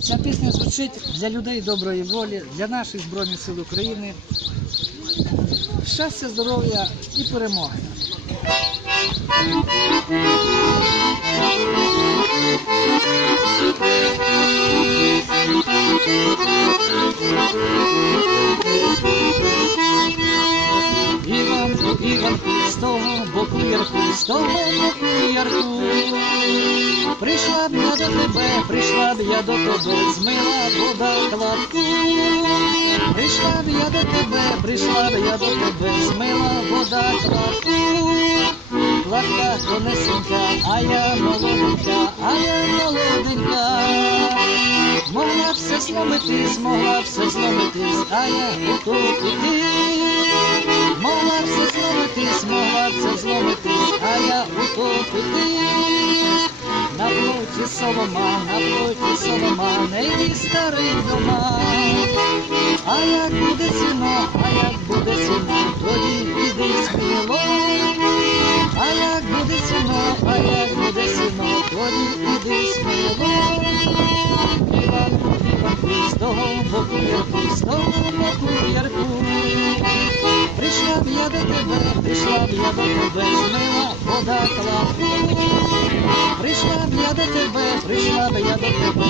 Ця пісня звучить для людей доброї волі, для наших Збройних сил України. Щастя, здоров'я і перемоги. Іванку, Іванку, з того боку ярку, з того боку ярку. До тебе, прийшла б я до тебе, змила вода кладку. Прийшла б я до тебе, прийшла б я до тебе, змила вода кладку. Кладка тонесенька, а я молоденька, а я молоденька. Могла все зломитись, могла все зломитись, а я утопити. Могла все зломитись, могла все зломитись, а я утопитись. Солома, на плоті солома, не йди старий дома. А як буде ціно, а як буде ціно, тоді іди сміло. А як буде ціно, а як буде ціно, тоді іди сміло. З того боку ярку, з того боку ярку. Прийшла б я до тебе, прийшла б я до тебе, змила вода клапку. Я до тебе, прийшла я до тебе.